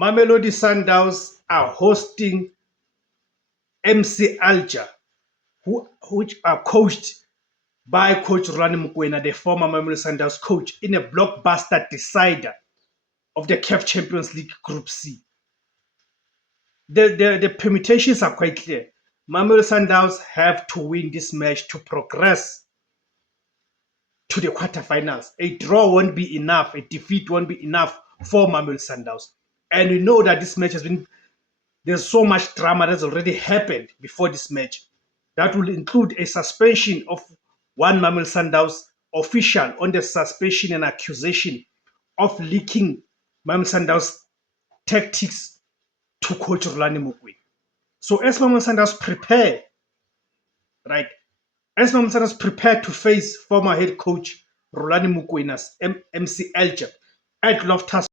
Mamelodi Sundowns are hosting MC Alger, which are coached by Coach Rulani Mokwena, the former Mamelodi Sundowns coach, in a blockbuster decider of the CAF Champions League Group C. The permutations are quite clear. Mamelodi Sundowns have to win this match to progress to the quarterfinals. A draw won't be enough. A defeat won't be enough for Mamelodi Sundowns. And we know that this match there's so much drama that's already happened before this match. That will include a suspension of one Mamelodi Sundowns official on the suspicion and accusation of leaking Mamelodi Sundowns tactics to Coach Rulani Mokwena. So as Mamelodi Sundowns prepare, right, as Mamelodi Sundowns prepare to face former head coach Rulani Mokwena's MC Alger at Loftus